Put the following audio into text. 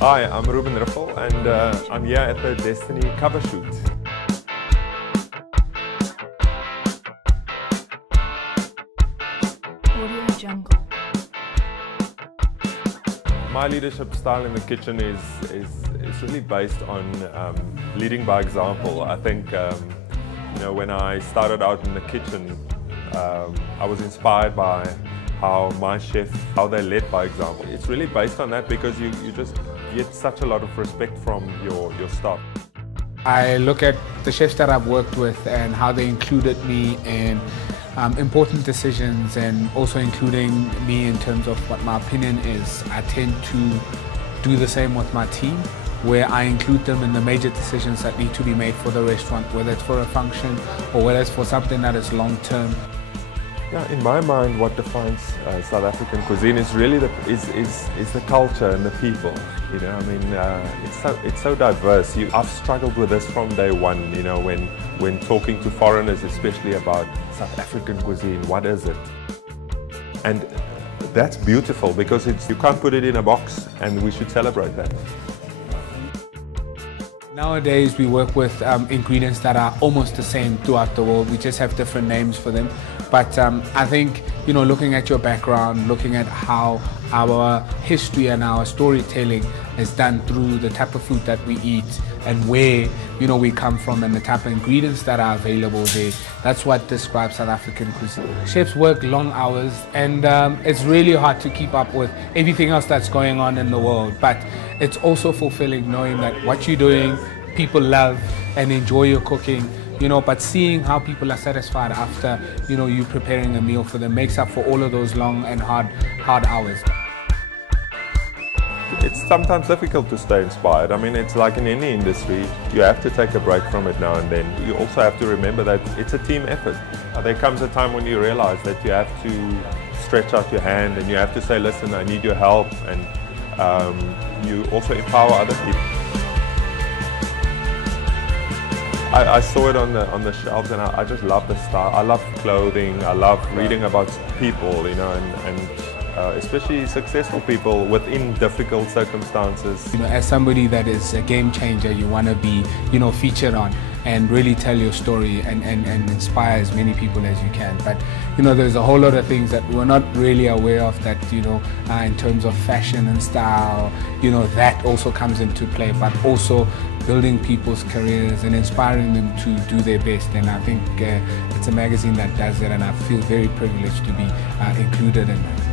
Hi, I'm Ruben Riffel and I'm here at the Destiny cover shoot. Audio Jungle. My leadership style in the kitchen is really based on leading by example. I think when I started out in the kitchen, I was inspired by how my chefs, how they led by example. It's really based on that because you just get such a lot of respect from your staff. I look at the chefs that I've worked with and how they included me in important decisions, and also including me in terms of what my opinion is. I tend to do the same with my team, where I include them in the major decisions that need to be made for the restaurant, whether it's for a function or whether it's for something that is long term. Yeah, in my mind, what defines South African cuisine is really the culture and the people. I mean, it's so diverse. I've struggled with this from day one. When talking to foreigners, especially about South African cuisine, what is it? And that's beautiful because you can't put it in a box, and we should celebrate that. Nowadays, we work with ingredients that are almost the same throughout the world. We just have different names for them. But I think, looking at your background, looking at how our history and our storytelling is done through the type of food that we eat and where, we come from and the type of ingredients that are available there, that's what describes South African cuisine. Chefs work long hours, and it's really hard to keep up with everything else that's going on in the world. But it's also fulfilling knowing that what you're doing, people love and enjoy your cooking. But seeing how people are satisfied after, you preparing a meal for them makes up for all of those long and hard hours. It's sometimes difficult to stay inspired. I mean, it's like in any industry, you have to take a break from it now and then. You also have to remember that it's a team effort. There comes a time when you realize that you have to stretch out your hand and you have to say, listen, I need your help, and you also empower other people. I saw it on the shelves, and I just love the style. I love clothing. I love reading about people, and especially successful people within difficult circumstances. As somebody that is a game changer, you want to be, featured on and really tell your story and inspire as many people as you can. But there's a whole lot of things that we're not really aware of that in terms of fashion and style, that also comes into play, but also building people's careers and inspiring them to do their best. And I think it's a magazine that does that, and I feel very privileged to be included in that.